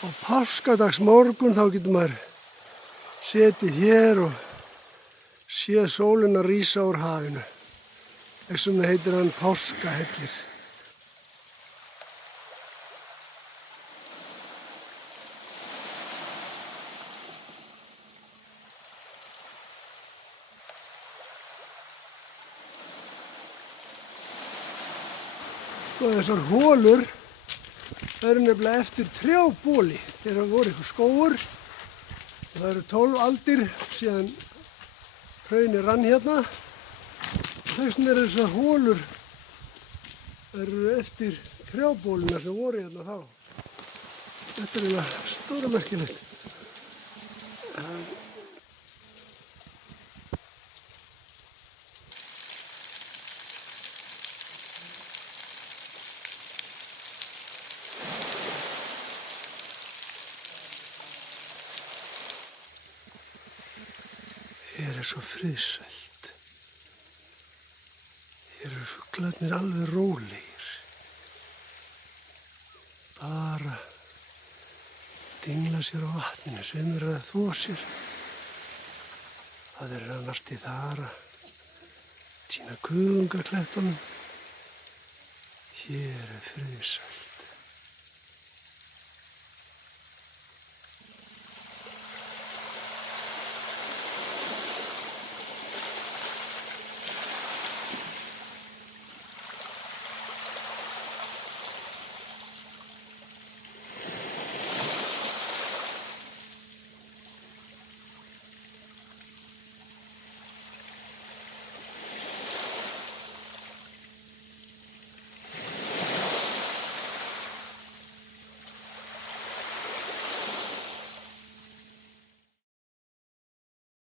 Á páskadagsmorgun þá getur maður setið hér og séð sólina rísa úr hafinu. Þess vegna heitir hann Páskahellir. Og þessar holur eru nefnilega eftir trjáboli. Þegar voru eitthvað skógur og það eru 12 aldir síðan hraunið rann hérna. Þess vegna eru þessar holur eftir trjábólina sem voru hérna þá. Þetta er eiginlega stórmerkilegt. Hér er svo friðsælt. Hér eru fuglarnir alveg rólegir. Bara dingla sér á vatninu, sumir eru að þvo sér. Það er annars til þar að tína kuðungaklettunum. Hér er friðsælt.